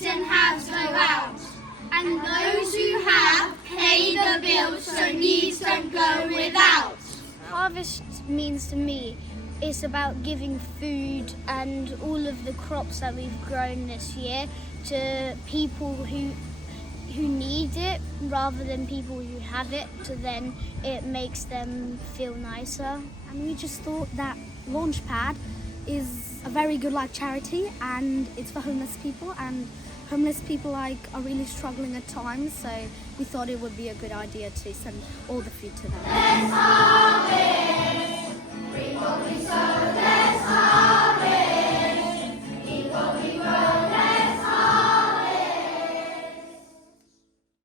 needs and has no out. And those who have pay the bills so needs don't go without. Harvest means to me it's about giving food and all of the crops that we've grown this year to people who need it rather than people who have it, so then it makes them feel nicer. And we just thought that Launchpad is a very good charity, and it's for homeless people, and homeless people are really struggling at times, so we thought it would be a good idea to send all the food to them. Let's harvest, bring what we sow.